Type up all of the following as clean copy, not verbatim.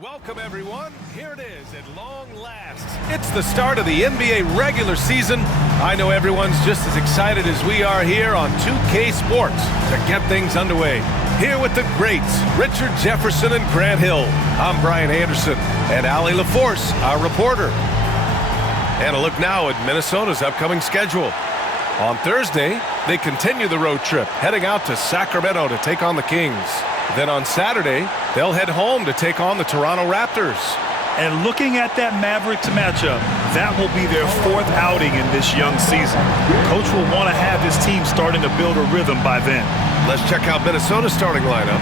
Welcome, everyone. Here it is at long last. It's the start of the NBA regular season. I know everyone's just as excited as we are here on 2K Sports to get things underway. Here with the greats, Richard Jefferson and Grant Hill. I'm Brian Anderson, and Allie LaForce, our reporter. And a look now at Minnesota's upcoming schedule. On Thursday, they continue the road trip, heading out to Sacramento to take on the Kings. Then on Saturday, they'll head home to take on the Toronto Raptors. And looking at that Mavericks matchup, that will be their fourth outing in this young season. Coach will want to have his team starting to build a rhythm by then. Let's check out Minnesota's starting lineup.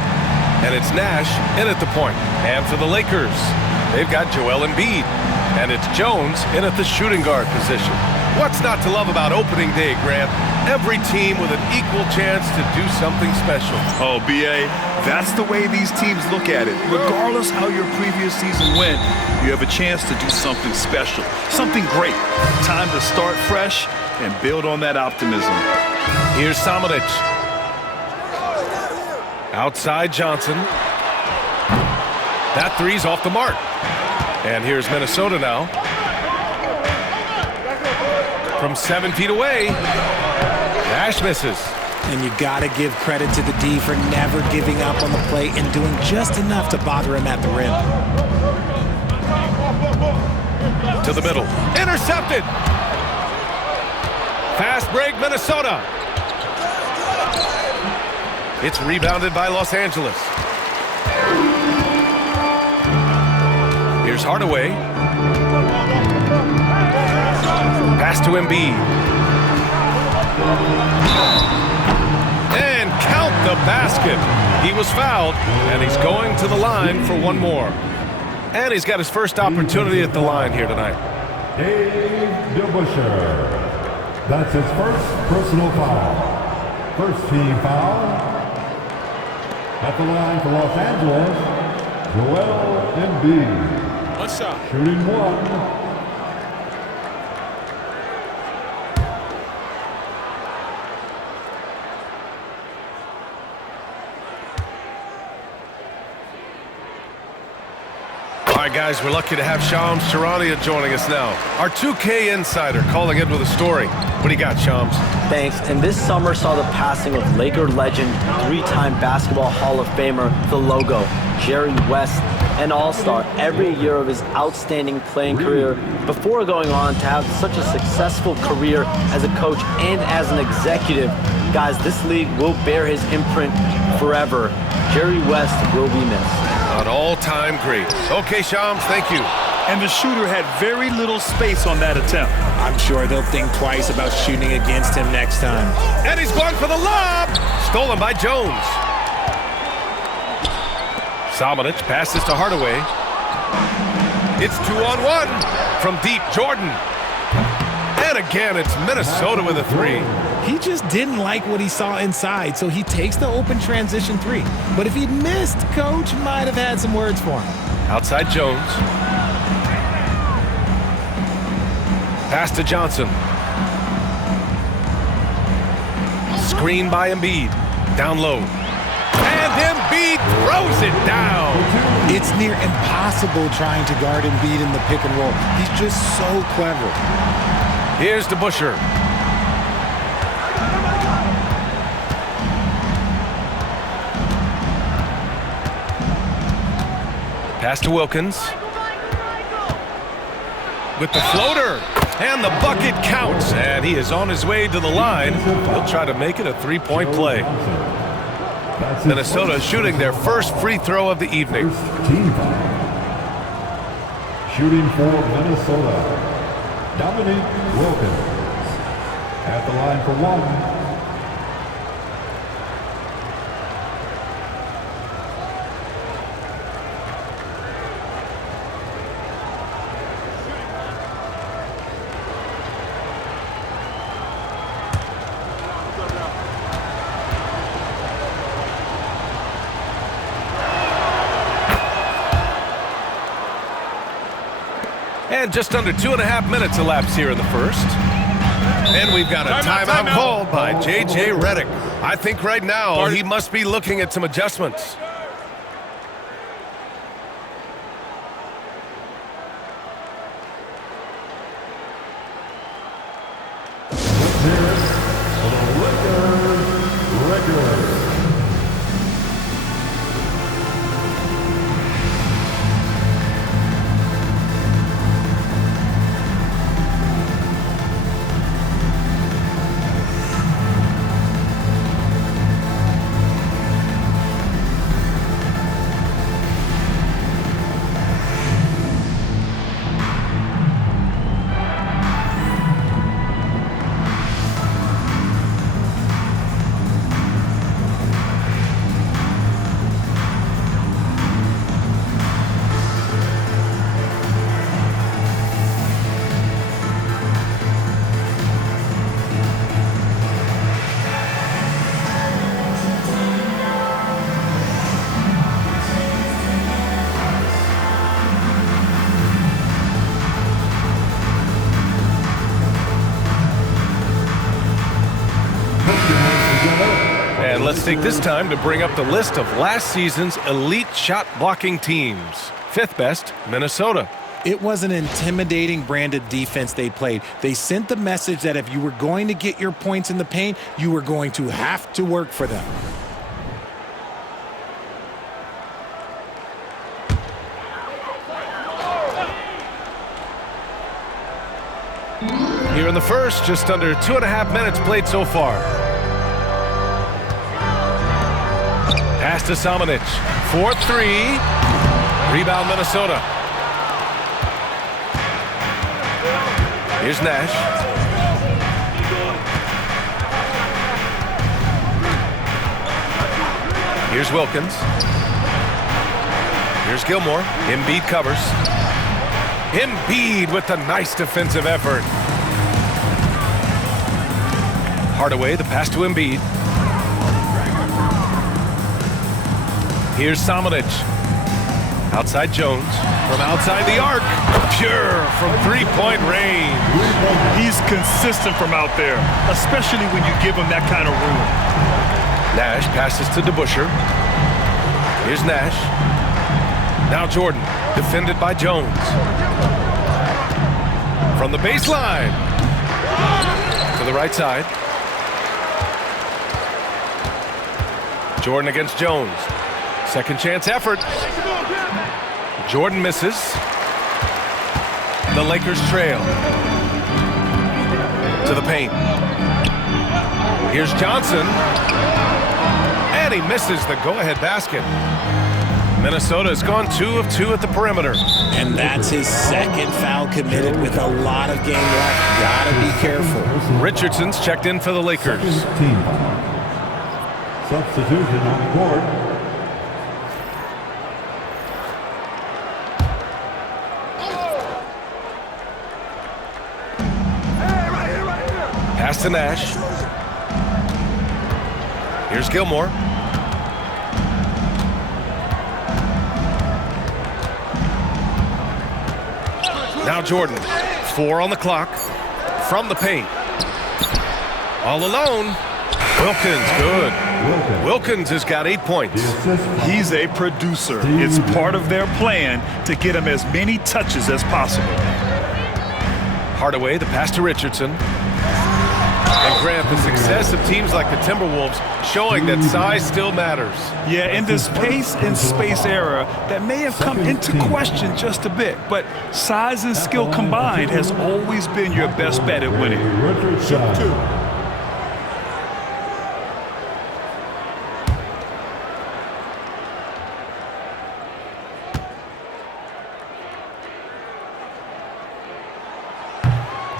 And it's Nash in at the point. And for the Lakers, they've got Joel Embiid. And it's Jones in at the shooting guard position. What's not to love about opening day, Grant? Every team with an equal chance to do something special. Oh, B.A., that's the way these teams look at it. Regardless how your previous season went, you have a chance to do something special, something great. Time to start fresh and build on that optimism. Here's Samanic. Outside Johnson. That three's off the mark. And here's Minnesota now. From 7 feet away, Nash misses. And you got to give credit to the D for never giving up on the play and doing just enough to bother him at the rim. To the middle. Intercepted. Fast break, Minnesota. It's rebounded by Los Angeles. Here's Hardaway. Pass to Embiid. And count the basket. He was fouled, and he's going to the line for one more. And he's got his first opportunity at the line here tonight. Dave DeBuscher. That's his first personal foul. First team foul. At the line for Los Angeles, Joel Embiid. One shot. Shooting one. All right, guys, we're lucky to have Shams Charania joining us now. Our 2K insider calling in with a story. What do you got, Shams? Thanks. And this summer saw the passing of Laker legend, three-time Basketball Hall of Famer, the logo, Jerry West, an all-star every year of his outstanding playing career before going on to have such a successful career as a coach and as an executive. Guys, this league will bear his imprint forever. Jerry West will be missed. An all-time great. Okay, Shams, thank you. And the shooter had very little space on that attempt. I'm sure they'll think twice about shooting against him next time. And he's going for the lob. Stolen by Jones. Samanic passes to Hardaway. It's 2-on-1 from deep. Jordan. And again, it's Minnesota with a three. He just didn't like what he saw inside, so he takes the open transition three. But if he'd missed, Coach might have had some words for him. Outside Jones. Pass to Johnson. Screen by Embiid. Down low. And Embiid throws it down. It's near impossible trying to guard Embiid in the pick and roll. He's just so clever. Here's DeBuscher. Pass to Wilkins. With the floater. And the bucket counts. And he is on his way to the line. He'll try to make it a three-point play. Minnesota shooting their first free throw of the evening. Shooting for Minnesota, Dominique Wilkins. At the line for one. And just under 2.5 minutes elapsed here in the first. And we've got a timeout called by J.J. Redick. I think right now he must be looking at some adjustments. hear it for the Lakers regulars. And let's take this time to bring up the list of last season's elite shot blocking teams. Fifth best, Minnesota. It was an intimidating branded defense they played. They sent the message that if you were going to get your points in the paint, you were going to have to work for them. Here in the first, just under 2.5 minutes played so far. Pass to Samanic. 4-3. Rebound Minnesota. Here's Nash. Here's Wilkins. Here's Gilmore. Embiid covers. Embiid with a nice defensive effort. Hardaway, the pass to Embiid. Here's Samanic. Outside Jones. From outside the arc. Pure from three-point range. He's consistent from out there, especially when you give him that kind of room. Nash passes to DeBusschere. Here's Nash. Now Jordan, defended by Jones. From the baseline. To the right side. Jordan against Jones. Second chance effort. Jordan misses. The Lakers trail. To the paint. Here's Johnson. And he misses the go-ahead basket. Minnesota has gone 2 of 2 at the perimeter. And that's his second foul committed with a lot of game left. Gotta be careful. Richardson's checked in for the Lakers. Team. Substitution on the court. Pass to Nash. Here's Gilmore. Now Jordan. 4 on the clock. From the paint. All alone. Wilkins, good. Wilkins has got 8 points. He's a producer. It's part of their plan to get him as many touches as possible. Hardaway, the pass to Richardson. And Grant, the success of teams like the Timberwolves showing that size still matters. Yeah, in this pace and space era, that may have come into question just a bit, but size and skill combined has always been your best bet at winning.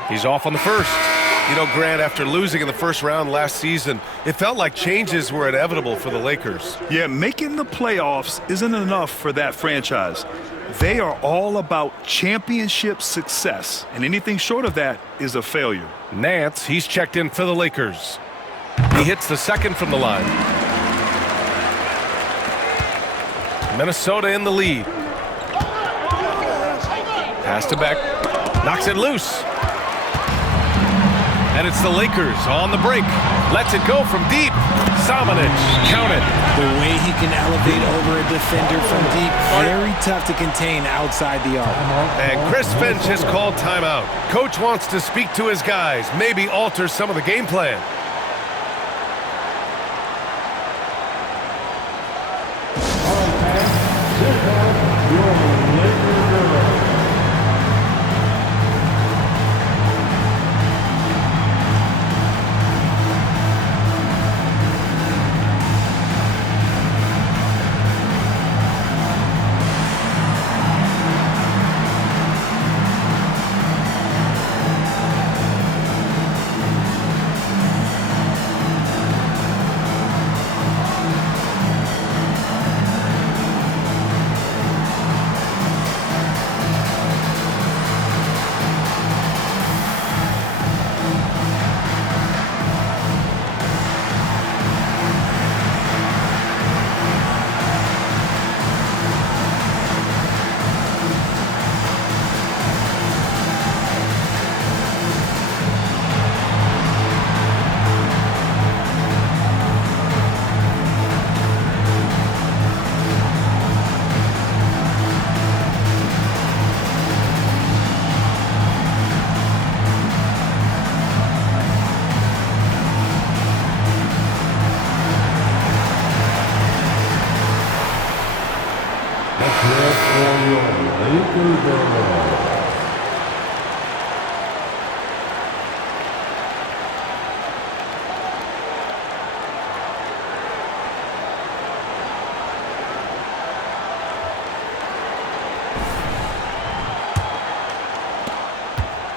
He's off on the first. You know, Grant, after losing in the first round last season, it felt like changes were inevitable for the Lakers. Yeah, making the playoffs isn't enough for that franchise. They are all about championship success, and anything short of that is a failure. Nance, he's checked in for the Lakers. He hits the second from the line. Minnesota in the lead. Pass to Beck. Knocks it loose. And it's the Lakers on the break. Lets it go from deep. Samanic, count it. The way he can elevate over a defender from deep, very tough to contain outside the arc. And Chris Finch has called timeout. Coach wants to speak to his guys, maybe alter some of the game plan.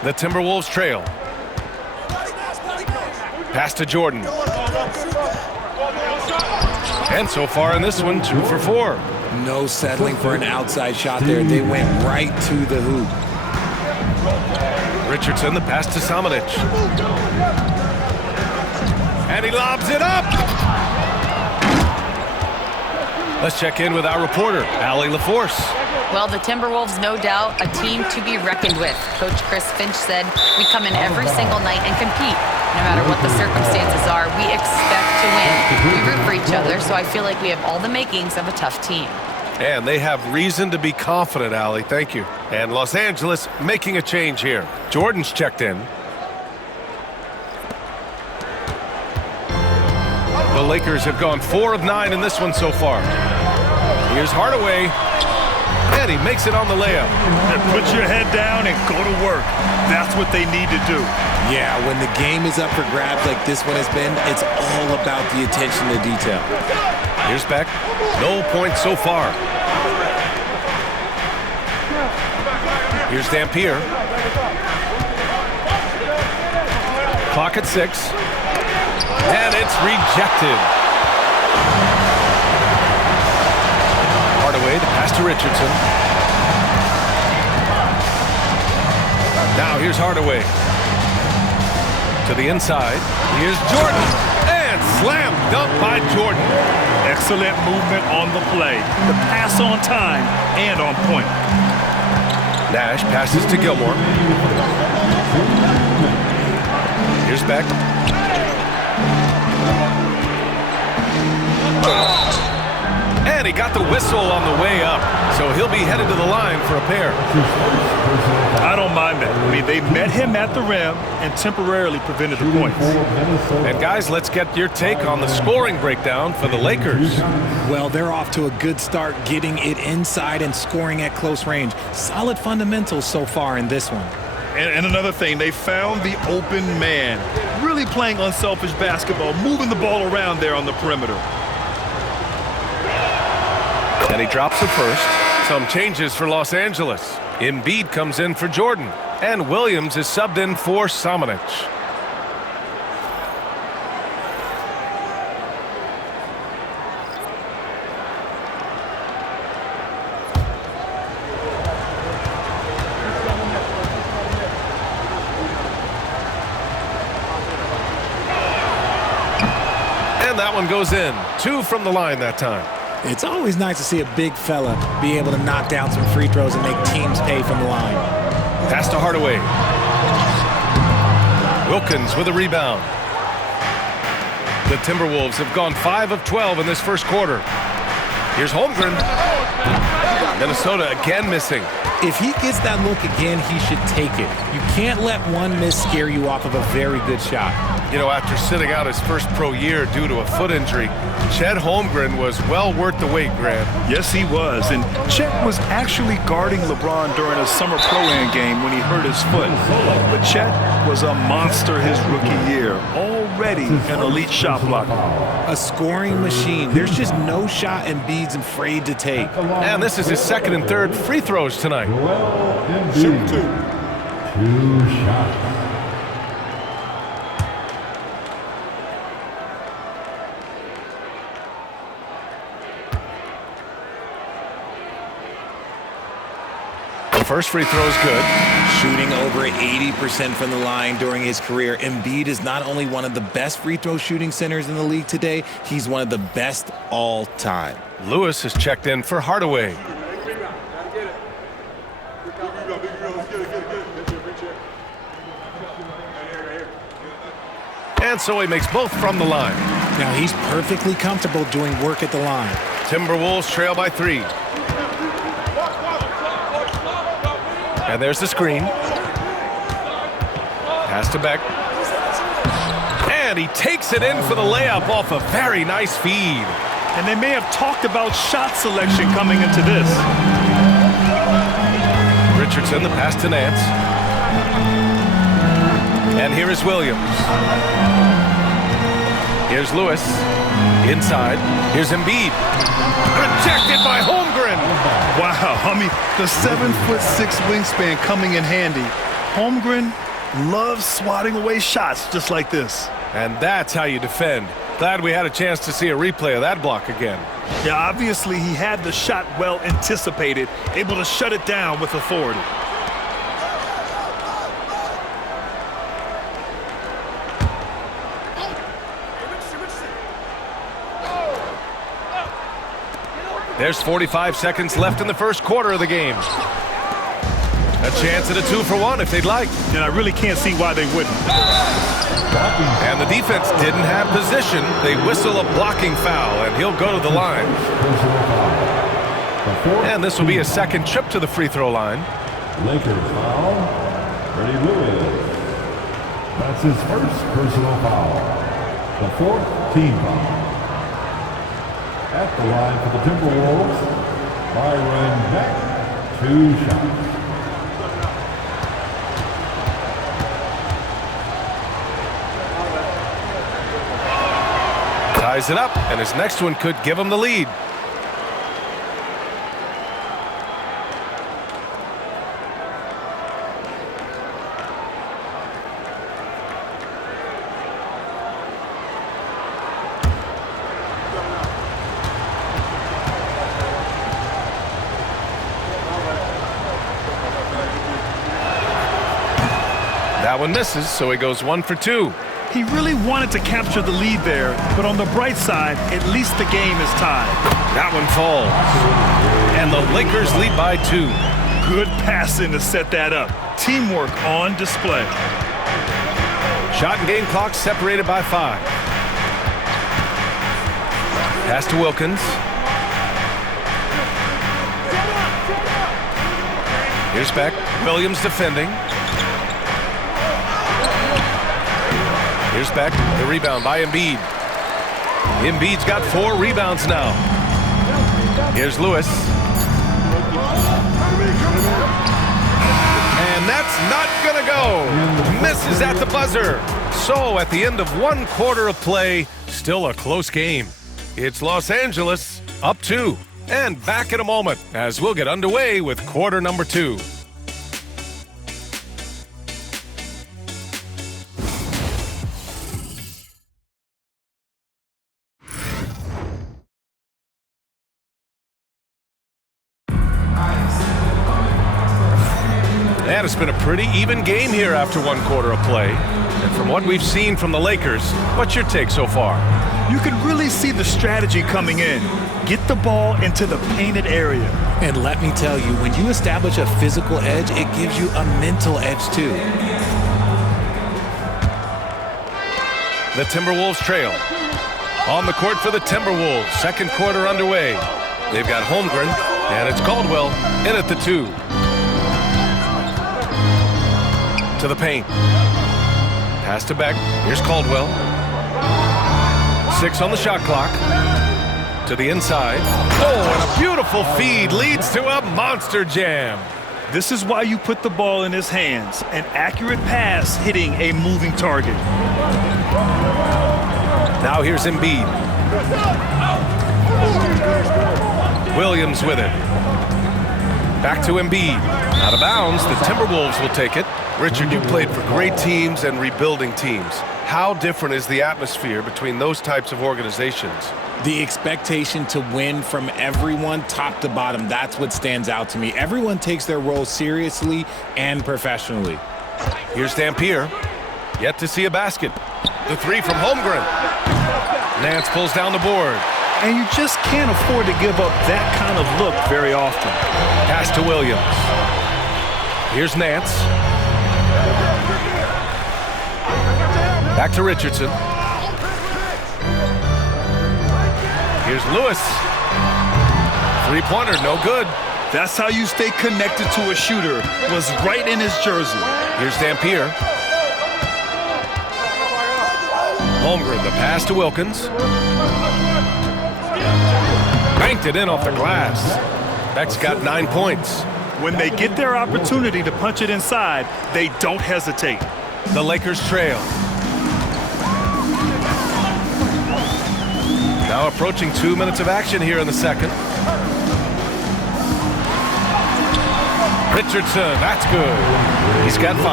The Timberwolves trail. Pass to Jordan. And so far in this one, 2 for 4. No settling for an outside shot there. They went right to the hoop. Richardson, the pass to Samanic. And he lobs it up. Let's check in with our reporter, Allie LaForce. Well, the Timberwolves, no doubt, a team to be reckoned with. Coach Chris Finch said, we come in every single night and compete. No matter what the circumstances are, we expect to win. We root for each other, so I feel like we have all the makings of a tough team. And they have reason to be confident, Allie. Thank you. And Los Angeles making a change here. Jordan's checked in. The Lakers have gone 4 of 9 in this one so far. Here's Hardaway. And he makes it on the layup. And put your head down and go to work. That's what they need to do. Yeah, when the game is up for grabs like this one has been, it's all about the attention to detail. Here's Beck. No points so far. Here's Dampier. Clock at 6. And it's rejected. Hardaway, the pass to Richardson. Now here's Hardaway. To the inside. Here's Jordan. And slam dunk by Jordan. Excellent movement on the play. The pass on time and on point. Nash passes to Gilmore. Here's Beck. And he got the whistle on the way up, so he'll be headed to the line for a pair. I don't mind that. I mean, they met him at the rim and temporarily prevented the points. And guys, let's get your take on the scoring breakdown for the Lakers. Well, they're off to a good start getting it inside and scoring at close range. Solid fundamentals so far in this one. And another thing, they found the open man. Really playing unselfish basketball, moving the ball around there on the perimeter. And he drops it first. Some changes for Los Angeles. Embiid comes in for Jordan. And Williams is subbed in for Samanic. And that one goes in. 2 from the line that time. It's always nice to see a big fella be able to knock down some free throws and make teams pay from the line. Pass to Hardaway. Wilkins with a rebound. The Timberwolves have gone 5 of 12 in this first quarter. Here's Holmgren. Minnesota again missing. If he gets that look again, he should take it. You can't let one miss scare you off of a very good shot. You know, after sitting out his first pro year due to a foot injury, Chet Holmgren was well worth the wait, Grant. Yes, he was. And Chet was actually guarding LeBron during a summer pro-am game when he hurt his foot. But Chet was a monster his rookie year, already an elite shot blocker. A scoring machine. There's just no shot Embiid's afraid to take. And this is his second and third free throws tonight. Shoot 2 shots. The first free throw is good. Shooting over 80% from the line during his career, Embiid is not only one of the best free throw shooting centers in the league today, he's one of the best all time. Lewis has checked in for Hardaway. And so he makes both from the line. Now he's perfectly comfortable doing work at the line. Timberwolves trail by 3. And there's the screen. Pass to Beck. And he takes it in for the layup off a very nice feed. And they may have talked about shot selection coming into this. Richardson, the pass to Nance. And here is Williams. Here's Lewis. Inside. Here's Embiid. Rejected by Holmgren. Wow, I mean, the 7'6" wingspan coming in handy. Holmgren loves swatting away shots just like this. And that's how you defend. Glad we had a chance to see a replay of that block again. Yeah, obviously he had the shot well anticipated, able to shut it down with authority. There's 45 seconds left in the first quarter of the game. A chance at a 2-for-1 if they'd like. And I really can't see why they wouldn't. And the defense didn't have position. They whistle a blocking foul, and he'll go to the line. And this will be a second trip to the free throw line. Lakers foul. Freddie Lewis. That's his first personal foul. The 4th team foul. At the line for the Timberwolves, Byron Beck, 2 shots. Ties it up, and his next one could give him the lead. That one misses, so he goes 1 for 2. He really wanted to capture the lead there, but on the bright side, at least the game is tied. That one falls. And the Lakers lead by 2. Good passing to set that up. Teamwork on display. Shot and game clock separated by 5. Pass to Wilkins. Here's Beck. Williams defending. Here's Beck, the rebound by Embiid. Embiid's got 4 rebounds now. Here's Lewis. And that's not gonna go. Misses at the buzzer. So at the end of 1 quarter of play, still a close game. It's Los Angeles up 2. And back in a moment as we'll get underway with quarter number 2. And it's been a pretty even game here after 1 quarter of play. And from what we've seen from the Lakers, what's your take so far? You can really see the strategy coming in. Get the ball into the painted area. And let me tell you, when you establish a physical edge, it gives you a mental edge too. The Timberwolves trail. On the court for the Timberwolves. Second quarter underway. They've got Holmgren, and it's Caldwell in at the 2. To the paint. Pass to Beck. Here's Caldwell. 6 on the shot clock. To the inside. Oh, and a beautiful feed leads to a monster jam. This is why you put the ball in his hands. An accurate pass hitting a moving target. Now here's Embiid. Williams with it. Back to Embiid. Out of bounds, the Timberwolves will take it. Richard, you played for great teams and rebuilding teams. How different is the atmosphere between those types of organizations? The expectation to win from everyone, top to bottom, that's what stands out to me. Everyone takes their role seriously and professionally. Here's Dampier. Yet to see a basket. The 3 from Holmgren. Nance pulls down the board. And you just can't afford to give up that kind of look very often. Pass to Williams. Here's Nance. Back to Richardson. Here's Lewis. Three-pointer, no good. That's how you stay connected to a shooter. Was right in his jersey. Here's Dampier. Holmgren, the pass to Wilkins. Banked it in off the glass. Beck's got 9 points. When they get their opportunity to punch it inside, they don't hesitate. The Lakers trail. Now approaching 2 minutes of action here in the second. Richardson, that's good. He's got 5.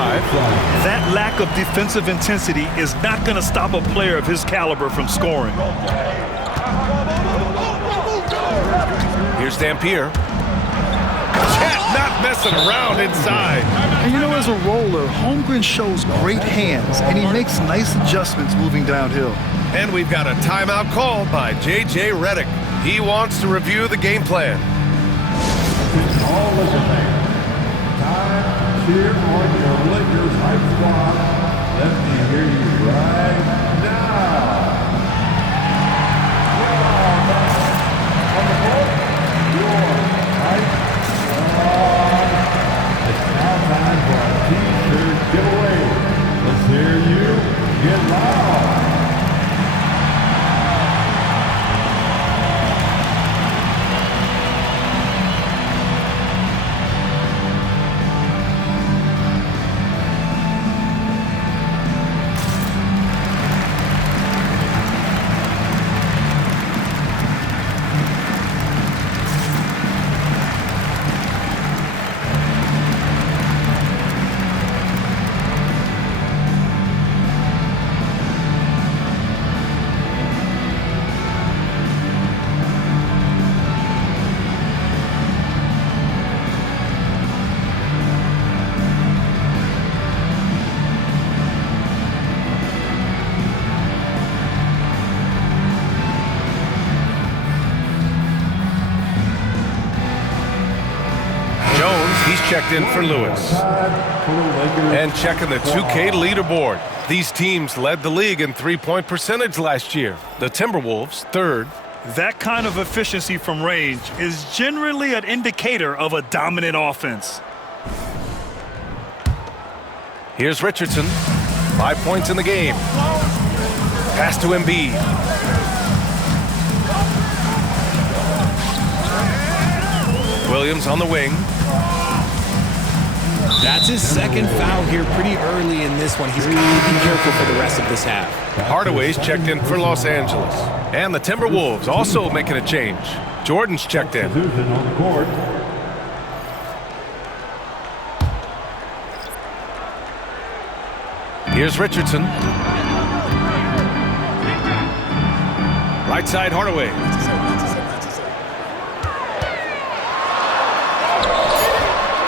That lack of defensive intensity is not going to stop a player of his caliber from scoring. Here's Dampier. Chet not messing around inside. And you know, as a roller, Holmgren shows great hands, and he makes nice adjustments moving downhill. And we've got a timeout called by J.J. Redick. He wants to review the game plan. All Laker fans, time to cheer on your Lakers hype squad. Let me hear you right now. On the court, your hype squad. It's now time for a T-shirt giveaway. Let's hear you get loud. He's checked in for Lewis. And checking the 2K leaderboard. These teams led the league in three-point percentage last year. The Timberwolves, 3rd. That kind of efficiency from range is generally an indicator of a dominant offense. Here's Richardson. 5 points in the game. Pass to Embiid. Williams on the wing. That's his second foul here pretty early in this one. He's got to be careful for the rest of this half. Hardaway's checked in for Los Angeles. And the Timberwolves also making a change. Jordan's checked in. On the court. Here's Richardson. Right side, Hardaway.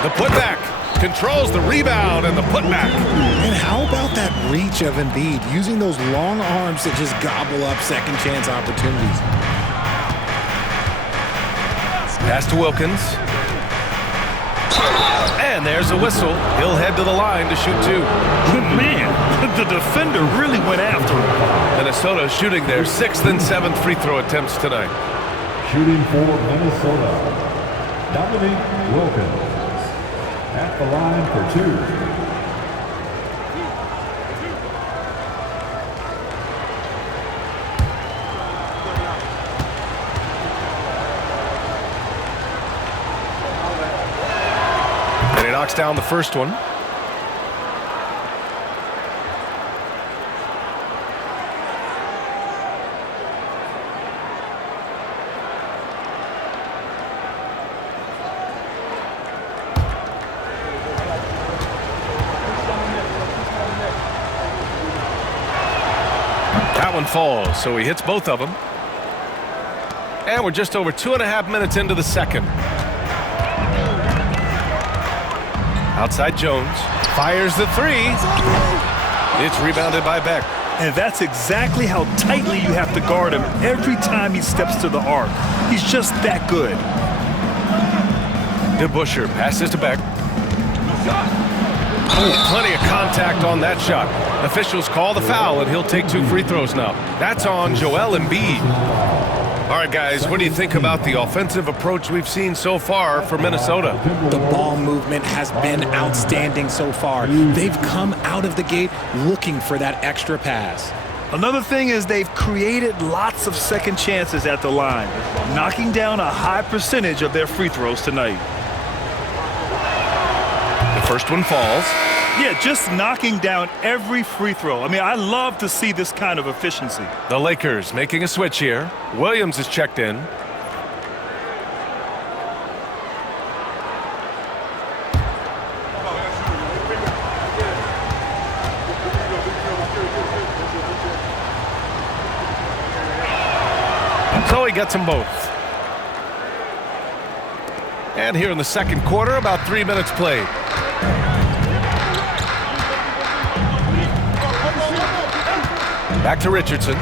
The putback. Controls the rebound and the putback. And how about that reach of Embiid, using those long arms to just gobble up second chance opportunities. Pass to Wilkins. And And there's a whistle. He'll head to the line to shoot 2. Man, the defender really went after him. Minnesota shooting their 6th and 7th free throw attempts tonight. Shooting for Minnesota, Dominique Wilkins. At the line for 2. And he knocks down the first one. That one falls, so he hits both of them. And we're just over 2.5 minutes into the second. Outside Jones, fires the 3. It's rebounded by Beck. And that's exactly how tightly you have to guard him every time he steps to the arc. He's just that good. DeBusschere passes to Beck. Plenty of contact on that shot. Officials call the foul, and he'll take 2 free throws now. That's on Joel Embiid. All right, guys, what do you think about the offensive approach we've seen so far for Minnesota? The ball movement has been outstanding so far. They've come out of the gate looking for that extra pass. Another thing is they've created lots of second chances at the line, knocking down a high percentage of their free throws tonight. The first one falls. Yeah, just knocking down every free throw. I mean, I love to see this kind of efficiency. The Lakers making a switch here. Williams is checked in. So he gets them both. And here in the second quarter, about 3 minutes played. Back to Richardson.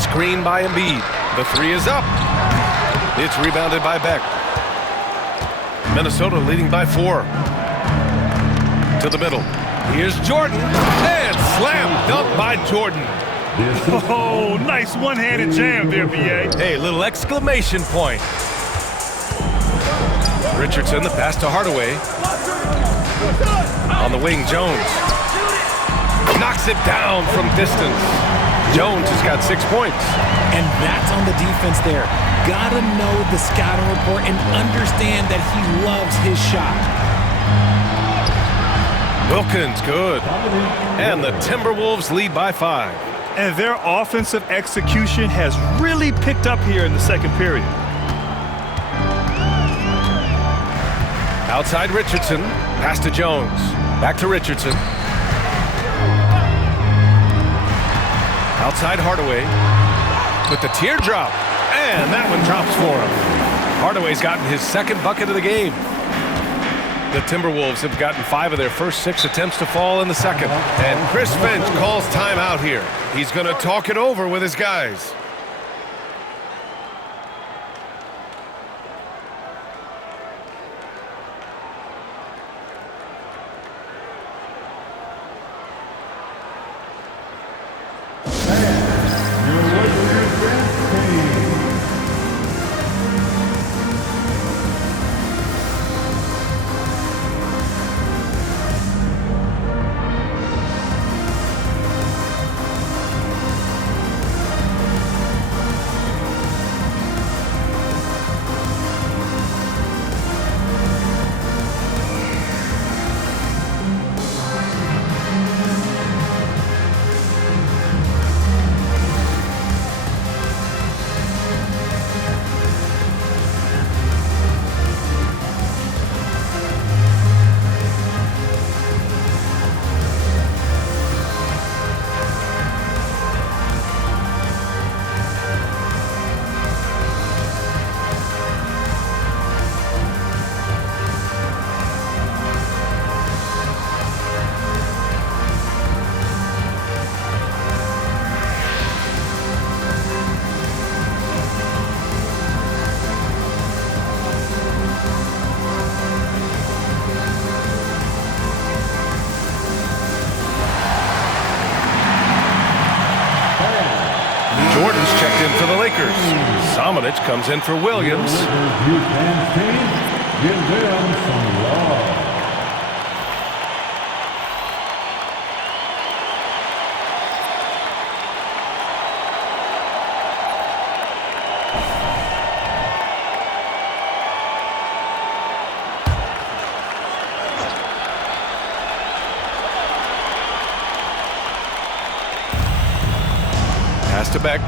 Screen by Embiid. The 3 is up. It's rebounded by Beck. Minnesota leading by 4. To the middle. Here's Jordan. And slam dunk by Jordan. Oh, nice one-handed jam there, BA. Hey, little exclamation point. Richardson, the pass to Hardaway. On the wing, Jones. Knocks it down from distance. Jones has got 6 points. And that's on the defense there. Gotta know the scouting report and understand that he loves his shot. Wilkins, good. And the Timberwolves lead by 5. And their offensive execution has really picked up here in the second period. Outside Richardson, pass to Jones. Back to Richardson. Outside Hardaway with the teardrop. And that one drops for him. Hardaway's gotten his second bucket of the game. The Timberwolves have gotten 5 of their first 6 attempts to fall in the second. And Chris Finch calls timeout here. He's going to talk it over with his guys. Lakers. Samanic comes in for Williams. Youth fans team, give them some love. Pass to Beck.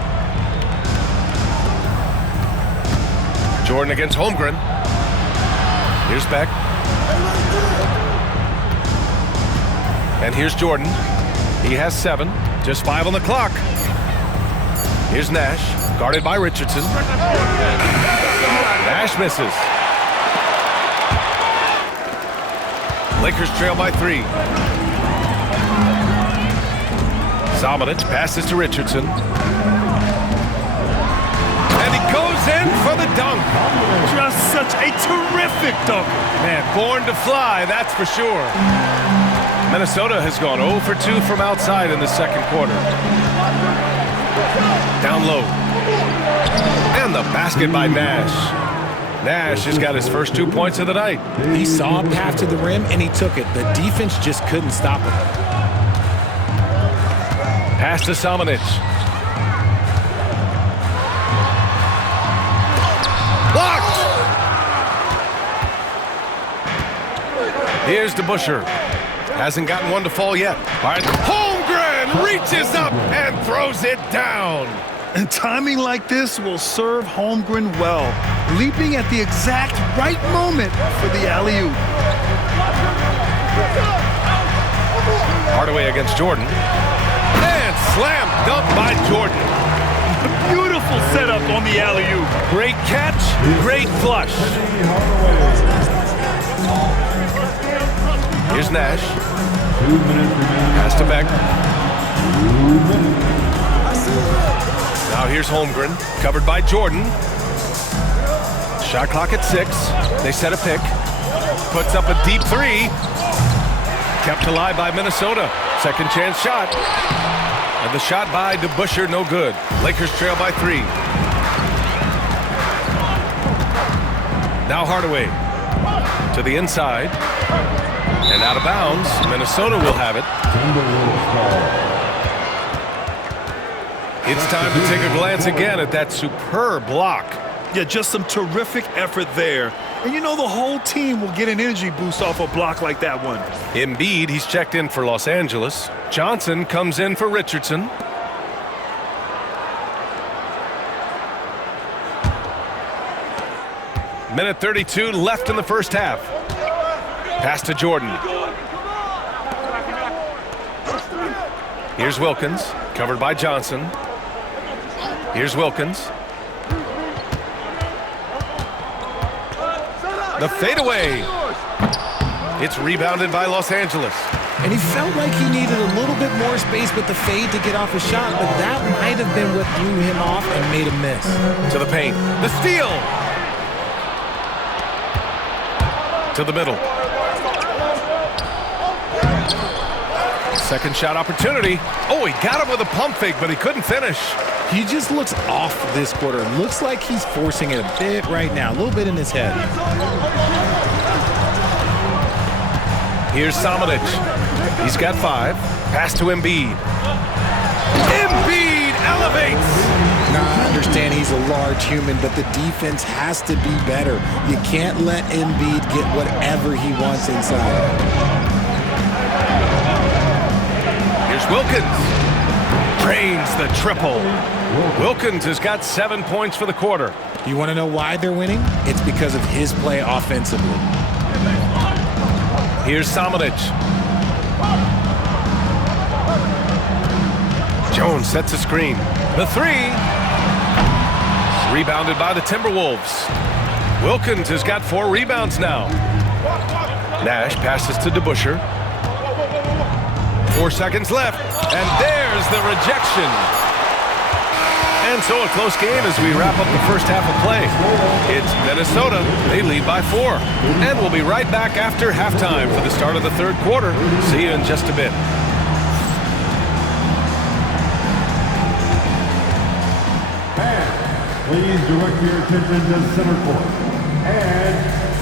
Jordan against Holmgren. Here's Beck. And here's Jordan. He has 7. Just 5 on the clock. Here's Nash, guarded by Richardson. Nash misses. Lakers trail by 3. Samanic passes to Richardson. And he goes in for the dunk. Just such a terrific dunk. Man, born to fly, that's for sure. Minnesota has gone 0 for 2 from outside in the second quarter. Down low. And the basket by Nash. Nash has got his first 2 points of the night. He saw a path to the rim, and he took it. The defense just couldn't stop him. Pass to Samanic. Blocked! Here's DeBusschere. Hasn't gotten one to fall yet. All right. Holmgren reaches up and throws it down. And timing like this will serve Holmgren well, leaping at the exact right moment for the alley-oop. Hardaway against Jordan. And slam dunk by Jordan. Beautiful setup on the alley-oop. Great catch, great flush. Here's Nash. 2 minutes remaining. Pass to Beck. 2 minutes. Now here's Holmgren, covered by Jordan. Shot clock at 6. They set a pick. Puts up a deep 3. Kept alive by Minnesota. Second chance shot. And the shot by DeBusschere, no good. Lakers trail by 3. Now Hardaway to the inside. And out of bounds. Minnesota will have it. It's time to take a glance again at that superb block. Yeah, just some terrific effort there. And you know the whole team will get an energy boost off a block like that one. Embiid, he's checked in for Los Angeles. Johnson comes in for Richardson. Minute 32 left in the first half. Pass to Jordan. Here's Wilkins, covered by Johnson. Here's Wilkins. The fadeaway. It's rebounded by Los Angeles. And he felt like he needed a little bit more space with the fade to get off his shot, but that might have been what threw him off and made him miss. To the paint. The steal. To the middle. Second shot opportunity. Oh, he got him with a pump fake, but he couldn't finish. He just looks off this quarter. Looks like he's forcing it a bit right now, a little bit in his head. Here's Samanic. He's got 5. Pass to Embiid. Embiid elevates. Now, I understand he's a large human, but the defense has to be better. You can't let Embiid get whatever he wants inside. Here's Wilkins. Drains the triple. Wilkins has got 7 points for the quarter. You want to know why they're winning? It's because of his play offensively. Here's Samanic. Jones sets a screen. The 3. Rebounded by the Timberwolves. Wilkins has got 4 rebounds now. Nash passes to DeBusschere. 4 seconds left. And there's the rejection. And so a close game as we wrap up the first half of play. It's Minnesota. They lead by 4. And we'll be right back after halftime for the start of the third quarter. See you in just a bit. Please direct your attention to center court. And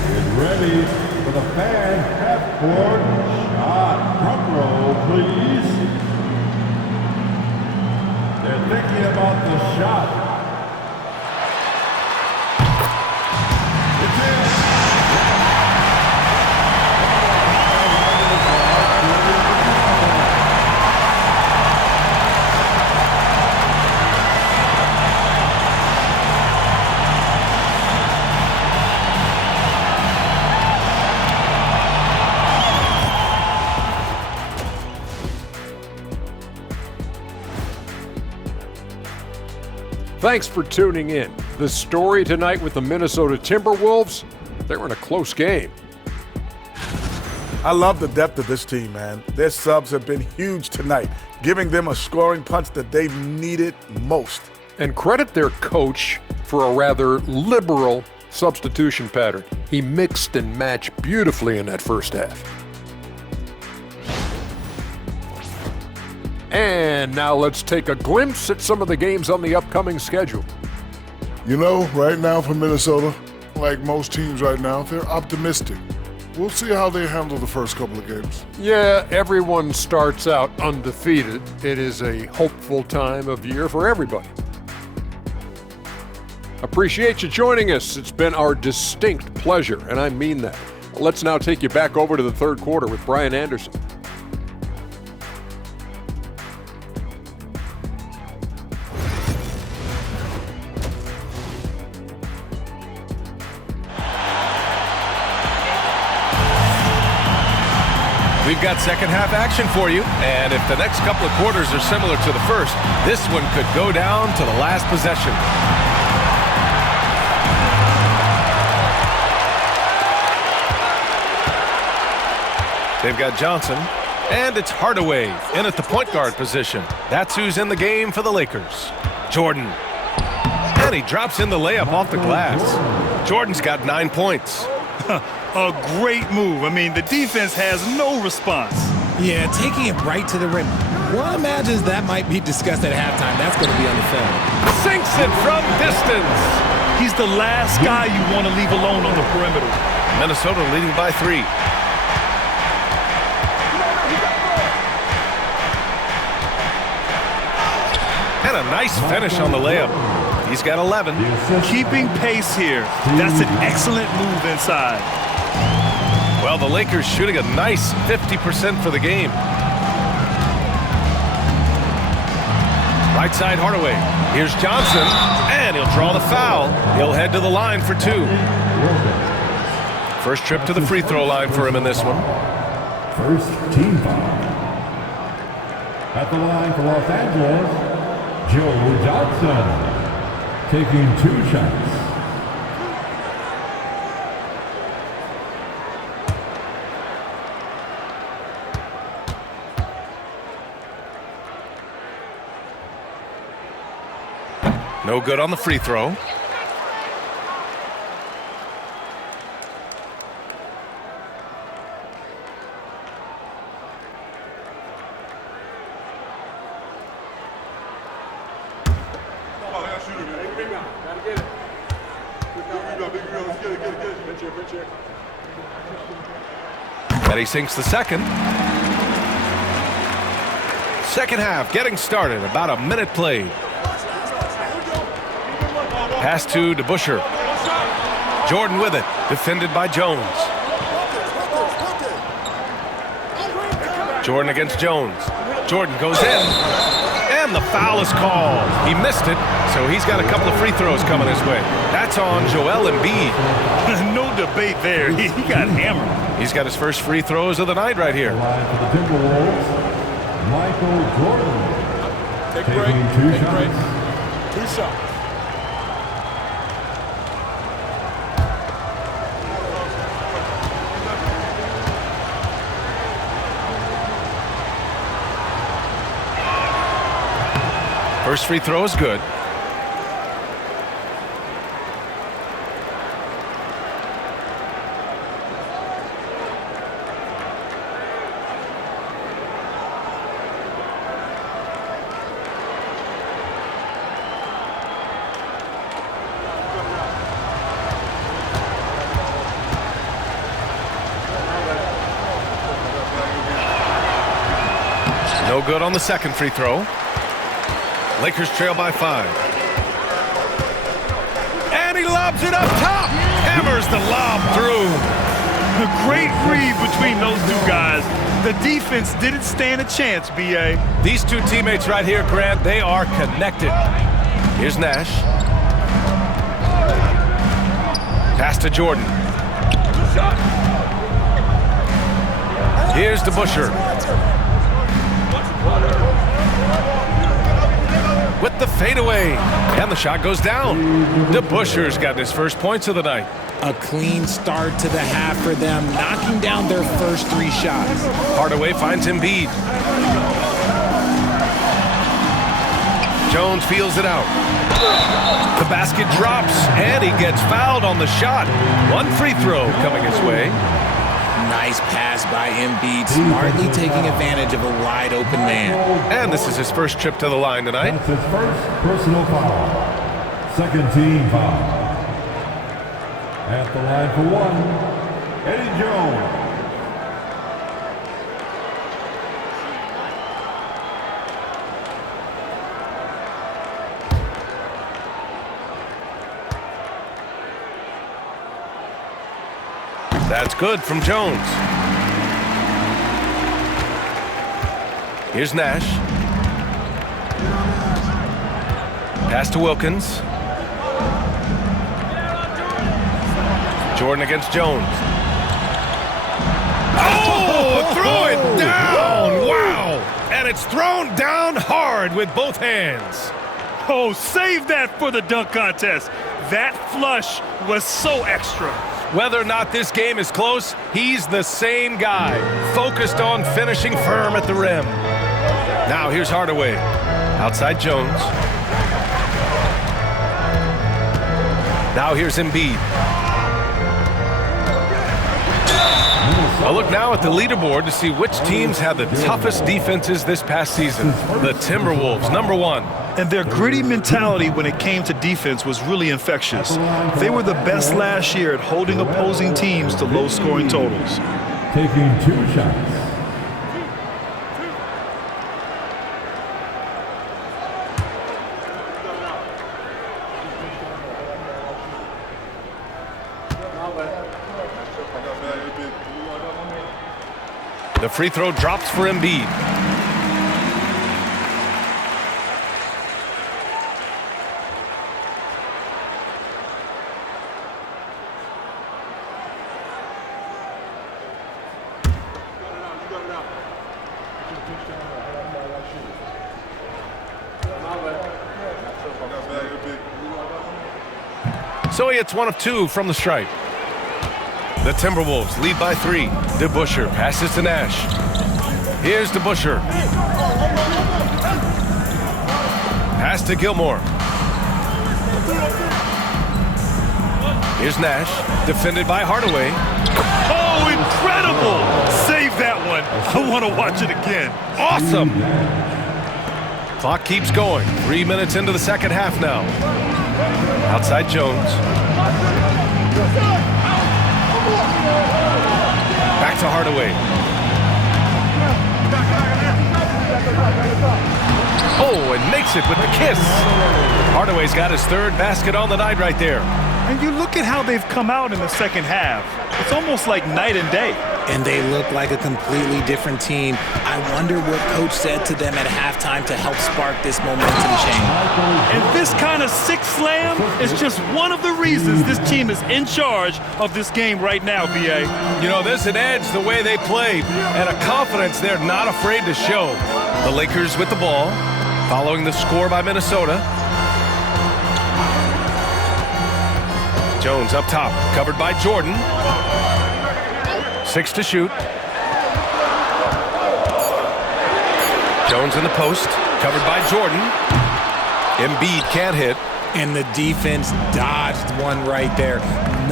get ready for the fan half-court shot. Drum roll, please. They're thinking about the shot. It's in. Thanks for tuning in. The story tonight with the Minnesota Timberwolves, they were in a close game. I love the depth of this team, man. Their subs have been huge tonight, giving them a scoring punch that they've needed most. And credit their coach for a rather liberal substitution pattern. He mixed and matched beautifully in that first half. And now let's take a glimpse at some of the games on the upcoming schedule. You know, right now for Minnesota, like most teams right now, they're optimistic. We'll see how they handle the first couple of games. Yeah, everyone starts out undefeated. It is a hopeful time of year for everybody. Appreciate you joining us. It's been our distinct pleasure, and I mean that. Let's now take you back over to the third quarter with Brian Anderson. We've got second half action for you, and if the next couple of quarters are similar to the first, this one could go down to the last possession. They've got Johnson, and it's Hardaway in at the point guard position. That's who's in the game for the Lakers. Jordan. And he drops in the layup off the glass. Jordan's got 9 points. A great move. I mean, the defense has no response. Yeah, taking it right to the rim. One imagines that might be discussed at halftime. That's going to be on the film. Sinks it from distance. He's the last guy you want to leave alone on the perimeter. Minnesota leading by 3. And a nice finish on the layup. He's got 11. Keeping pace here. That's an excellent move inside. Well, the Lakers shooting a nice 50% for the game. Right side Hardaway. Here's Johnson, and he'll draw the foul. He'll head to the line for 2. First trip to the free throw line for him in this one. First team foul. At the line for Los Angeles, Joe Johnson. Taking 2 shots. No good on the free throw. And he sinks the second. Second half getting started. About a minute played. Pass to DeBusschere. Jordan with it. Defended by Jones. Jordan against Jones. Jordan goes in. And the foul is called. He missed it, so he's got a couple of free throws coming his way. That's on Joel Embiid. No debate there. He got hammered. He's got his first free throws of the night right here. Line for the Timberwolves, Michael Jordan. Taking 2 shots. 2 shots. First free throw is good. No good on the second free throw. Lakers trail by 5. And he lobs it up top. Hammers the lob through. A great read between those two guys. The defense didn't stand a chance, B.A. These two teammates right here, Grant, they are connected. Here's Nash. Pass to Jordan. Here's DeBusschere. With the fadeaway. And the shot goes down. DeBusschere's got his first points of the night. A clean start to the half for them, knocking down their first 3 shots. Hardaway finds Embiid. Jones feels it out. The basket drops, and he gets fouled on the shot. 1 free throw coming his way. Nice pass by Embiid, smartly taking advantage of a wide-open man. And this is his first trip to the line tonight. That's his first personal foul. Second team foul. At the line for 1, Eddie Jones. That's good from Jones. Here's Nash. Pass to Wilkins. Jordan against Jones. Oh, throw it down. Wow. And it's thrown down hard with both hands. Oh, save that for the dunk contest. That flush was so extra. Whether or not this game is close, he's the same guy, focused on finishing firm at the rim. Now here's Hardaway. Outside Jones. Now here's Embiid. A look now at the leaderboard to see which teams had the toughest defenses this past season. The Timberwolves, number 1. And their gritty mentality when it came to defense was really infectious. They were the best last year at holding opposing teams to low-scoring totals. Taking 2 shots. The free throw drops for Embiid. So he hits 1 of 2 from the stripe. The Timberwolves lead by 3. DeBusschere passes to Nash. Here's DeBusschere. Pass to Gilmore. Here's Nash, defended by Hardaway. Oh, incredible! Save that one. I want to watch it again. Awesome! Clock keeps going. 3 minutes into the second half now. Outside Jones. Back to Hardaway. Oh, and makes it with the kiss. Hardaway's got his 3rd basket on the night right there. And you look at how they've come out in the second half. It's almost like night and day. And they look like a completely different team. I wonder what coach said to them at halftime to help spark this momentum change. And this kind of sixth slam is just one of the reasons this team is in charge of this game right now, B.A. You know, there's an edge the way they play and a confidence they're not afraid to show. The Lakers with the ball, following the score by Minnesota. Jones up top, covered by Jordan. 6 to shoot. Jones in the post, covered by Jordan. Embiid can't hit. And the defense dodged one right there.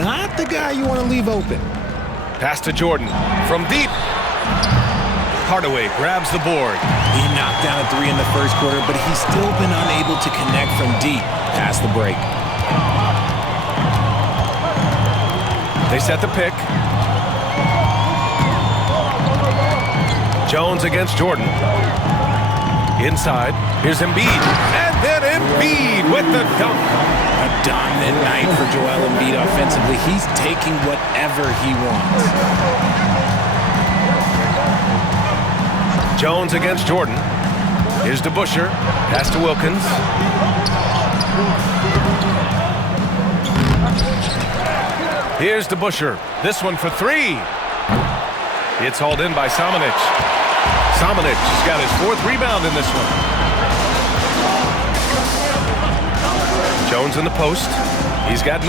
Not the guy you want to leave open. Pass to Jordan from deep. Hardaway grabs the board. He knocked down a 3 in the first quarter, but he's still been unable to connect from deep past the break. They set the pick. Jones against Jordan. Inside, here's Embiid. And then Embiid with the dunk. A dominant night for Joel Embiid offensively. He's taking whatever he wants. Jones against Jordan. Here's to Busher. Pass to Wilkins. Here's to Busher. This one for three. It's hauled in by Samanic. Samanic has got his 4th rebound in this one. Jones in the post. He's got 9.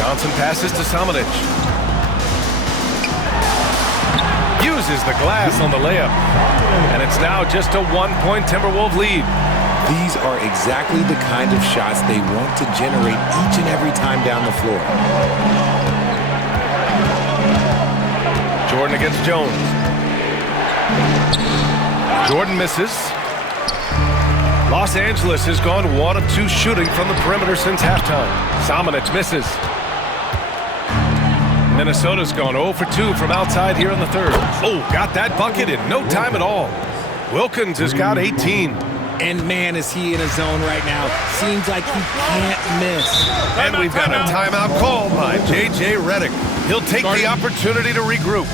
Johnson passes to Samanic. Uses the glass on the layup. And it's now just a 1-point Timberwolves lead. These are exactly the kind of shots they want to generate each and every time down the floor. Jordan against Jones. Jordan misses. Los Angeles has gone 1 of 2 shooting from the perimeter since halftime. Samanic misses. Minnesota's gone 0 for 2 from outside here in the 3rd. Oh, got that bucket in no time at all. Wilkins has got 18. And man, is he in a zone right now. Seems like he can't miss. And we've got a timeout called by J.J. Redick. He'll take the opportunity to regroup.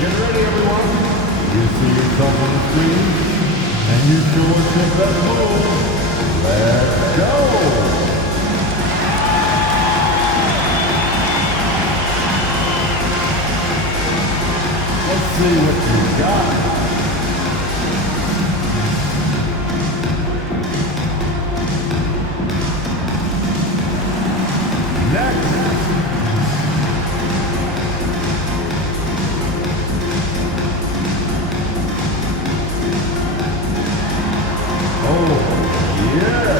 Get ready, everyone. You see yourself on the screen, and you show us your best move. Let's go. Let's see what you got. Next. Oh, yeah.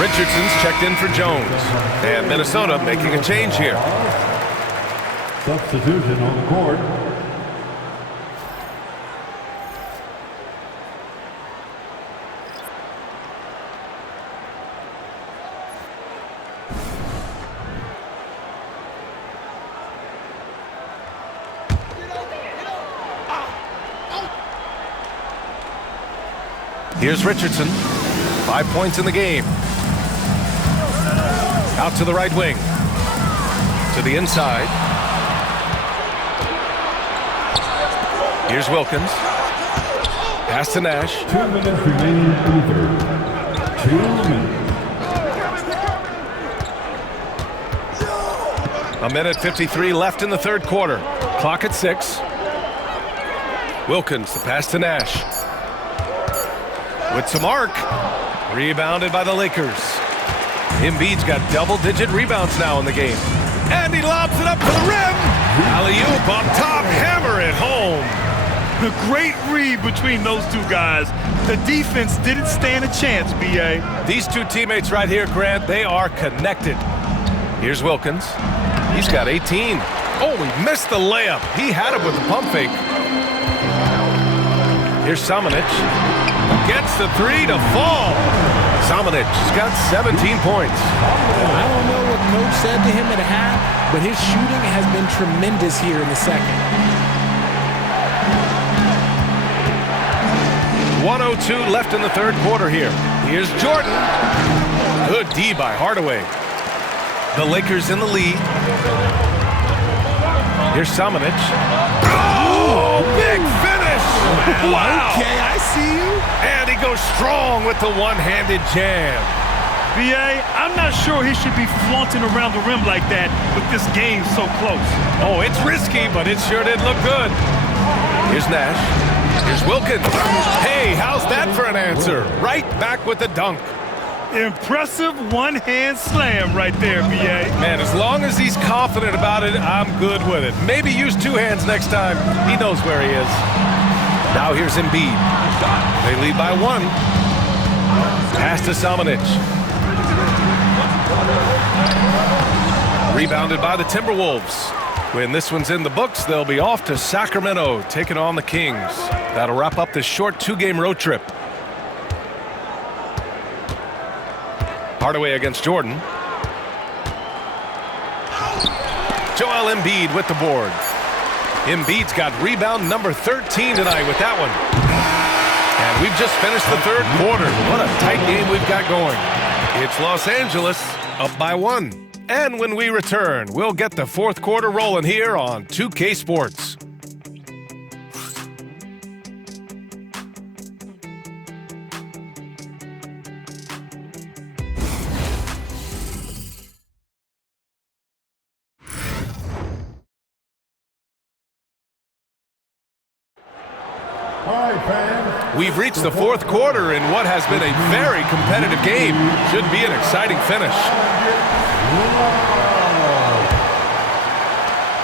Richardson's checked in for Jones. And Minnesota making a change here. Substitution on the court. Here's Richardson. 5 points in the game. Out to the right wing. To the inside. Here's Wilkins. Pass to Nash. 2 minutes remaining in the 3rd. 2 minutes. A minute 53 left in the 3rd quarter. Clock at 6. Wilkins, the pass to Nash. With some arc. Rebounded by the Lakers. Embiid's got double-digit rebounds now in the game. And he lobs it up to the rim. Alley-oop up top, hammer it home. A great read between those two guys. The defense didn't stand a chance, B.A. These two teammates right here, Grant, they are connected. Here's Wilkins. He's got 18. Oh, he missed the layup. He had it with the pump fake. Here's Samanic. Gets the 3 to fall. Samanic has got 17 points. I don't know what coach said to him at half, but his shooting has been tremendous here in the 2nd. 1:02 left in the 3rd quarter here. Here's Jordan. Good D by Hardaway. The Lakers in the lead. Here's Samanic. Oh, big finish! Wow! Okay, I see you. And he goes strong with the one-handed jam. B.A., I'm not sure he should be flaunting around the rim like that with this game so close. Oh, it's risky, but it sure did look good. Here's Nash. Here's Wilkins. Hey, how's that for an answer? Right back with the dunk. Impressive one-hand slam right there, B.A. Man, as long as he's confident about it, I'm good with it. Maybe use two hands next time. He knows where he is. Now here's Embiid. They lead by 1. Pass to Samanic. Rebounded by the Timberwolves. When this one's in the books, they'll be off to Sacramento, taking on the Kings. That'll wrap up this short 2-game road trip. Hardaway against Jordan. Joel Embiid with the board. Embiid's got rebound number 13 tonight with that one. And we've just finished the third quarter. What a tight game we've got going. It's Los Angeles up by 1. And when we return, we'll get the fourth quarter rolling here on 2K Sports. We've reached the fourth quarter in what has been a very competitive game. Should be an exciting finish.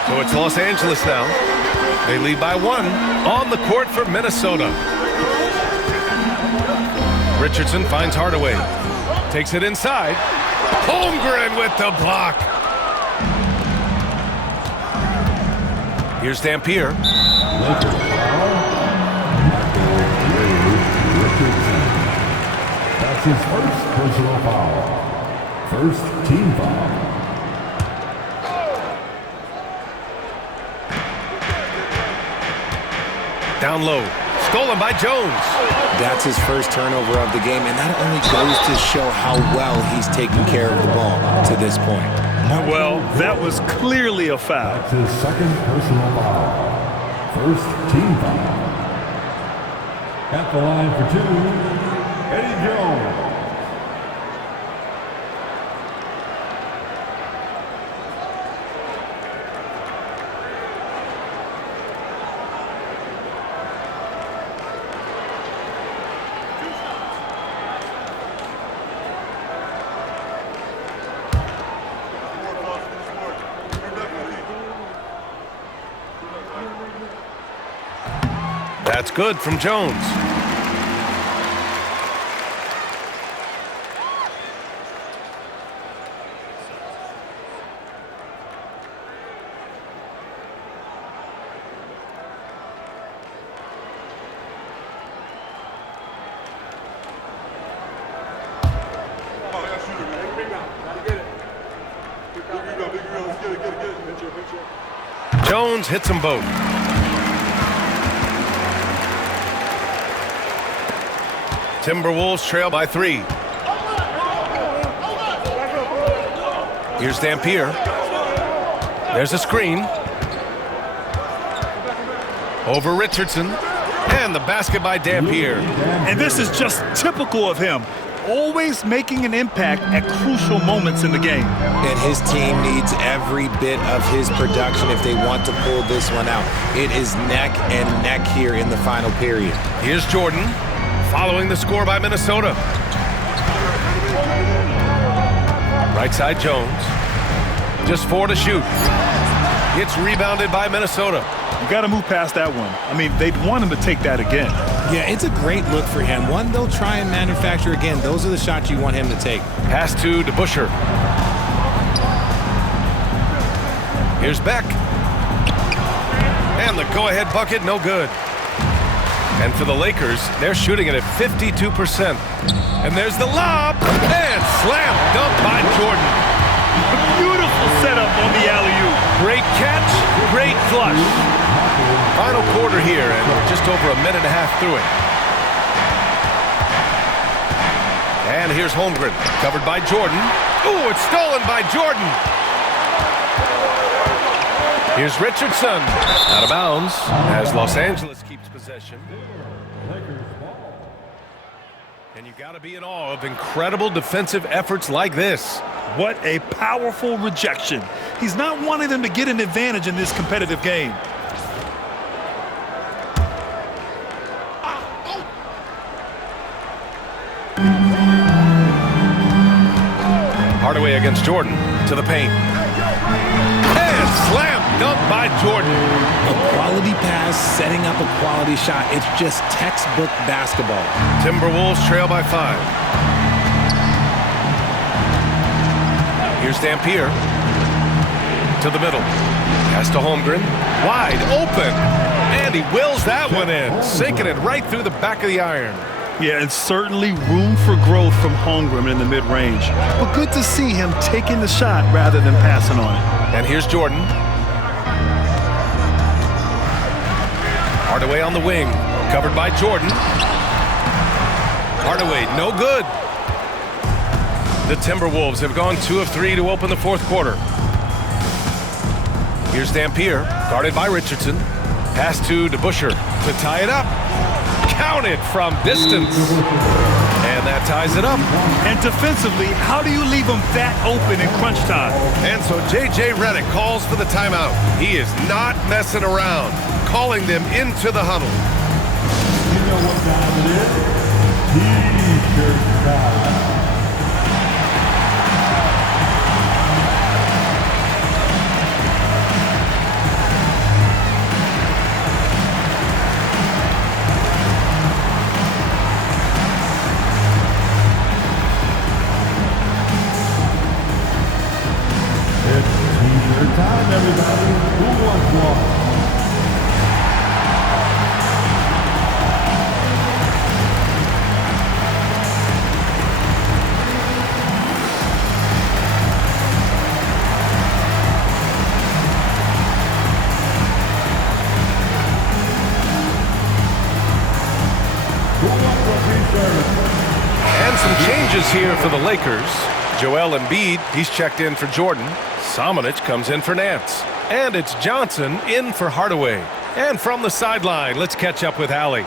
So it's Los Angeles now. They lead by 1 on the court for Minnesota. Richardson finds Hardaway. Takes it inside. Holmgren with the block. Here's Dampier. That's his first personal foul. First team foul. Down low. Stolen by Jones. That's his first turnover of the game, and that only goes to show how well he's taken care of the ball to this point. Well, that was clearly a foul. That's his second personal foul. First team foul. At the line for 2, Eddie Jones. That's good from Jones. Jones hits them both. Timberwolves trail by 3. Here's Dampier. There's a screen. Over Richardson. And the basket by Dampier. And this is just typical of him. Always making an impact at crucial moments in the game. And his team needs every bit of his production if they want to pull this one out. It is neck and neck here in the final period. Here's Jordan, following the score by Minnesota. Right side Jones. Just 4 to shoot. It's rebounded by Minnesota. You got to move past that one. I mean, they'd want him to take that again. Yeah, it's a great look for him. One they'll try and manufacture again. Those are the shots you want him to take. Pass to DeBusschere. Here's Beck. And the go-ahead bucket, no good. And for the Lakers, they're shooting it at 52%. And there's the lob. And slam dunk by Jordan. A beautiful setup on the alley-oop. Great catch, great flush. Final quarter here, and just over a minute and a half through it. And here's Holmgren, covered by Jordan. Ooh, it's stolen by Jordan. Here's Richardson, out of bounds, as Los Angeles keeps possession. And you got to be in awe of incredible defensive efforts like this. What a powerful rejection. He's not wanting them to get an advantage in this competitive game. Hardaway against Jordan to the paint. And slam dunk by Jordan. A quality pass, setting up a quality shot. It's just textbook basketball. Timberwolves trail by 5. Here's Dampier to the middle. Pass to Holmgren. Wide open. And he wills that one in. Sinking it right through the back of the iron. Yeah, and certainly room for growth from Holmgren in the mid-range. But good to see him taking the shot rather than passing on it. And here's Jordan. Hardaway on the wing. Covered by Jordan. Hardaway, no good. The Timberwolves have gone 2 of 3 to open the fourth quarter. Here's Dampier, guarded by Richardson. Pass to DeBusschere to tie it up. Counted from distance. And that ties it up. And defensively, how do you leave them that open in crunch time? And so J.J. Redick calls for the timeout. He is not messing around, calling them into the huddle. You know what time it is? T-shirt time. Time, everybody. Who wants one? Who wants a free service? And some changes here for the Lakers. Joel Embiid, he's checked in for Jordan. Samanic comes in for Nance. And it's Johnson in for Hardaway. And from the sideline, let's catch up with Allie.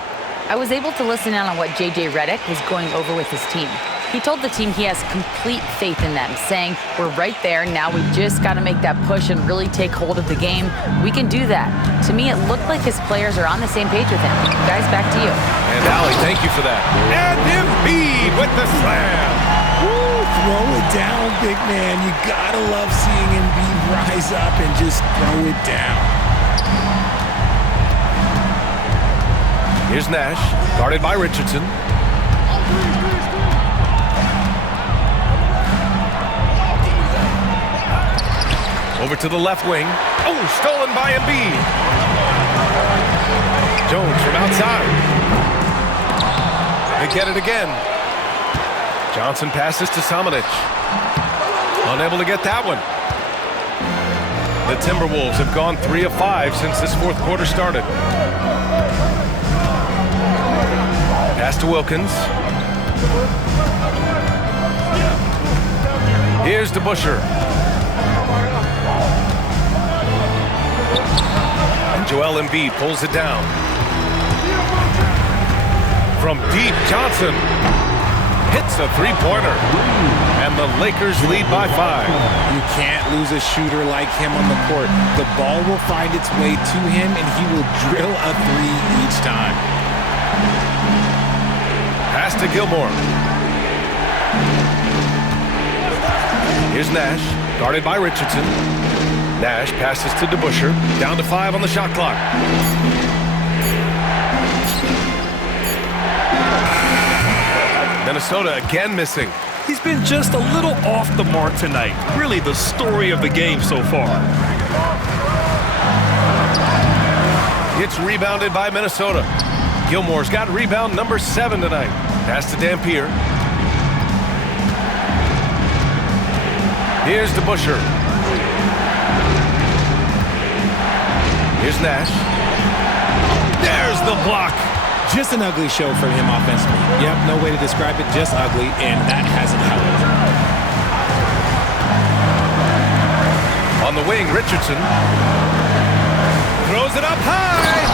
I was able to listen in on what J.J. Redick was going over with his team. He told the team he has complete faith in them, saying, we're right there, now we just got to make that push and really take hold of the game. We can do that. To me, it looked like his players are on the same page with him. Guys, back to you. And Allie, thank you for that. And Embiid with the slam. Woo, throw it down, big man. You got to love seeing Embiid rise up and just throw it down. Here's Nash, guarded by Richardson. Over to the left wing. Oh, stolen by Embiid. Jones from outside. They get it again. Johnson passes to Samanic. Unable to get that one. The Timberwolves have gone 3 of 5 since this fourth quarter started. Pass to Wilkins. Here's DeBusschere. And Joel Embiid pulls it down. From deep, Johnson hits a three-pointer. And the Lakers lead by 5. You can't lose a shooter like him on the court. The ball will find its way to him, and he will drill a three each time. Pass to Gilmore. Here's Nash, guarded by Richardson. Nash passes to DeBusschere. Down to 5 on the shot clock. Minnesota again missing. He's been just a little off the mark tonight. Really the story of the game so far. It's rebounded by Minnesota. Gilmore's got rebound number 7 tonight. Pass to Dampier. Here's DeBusschere. Here's Nash. There's the block. Just an ugly show from him offensively. Yep, no way to describe it, just ugly, and that hasn't helped. On the wing, Richardson throws it up high.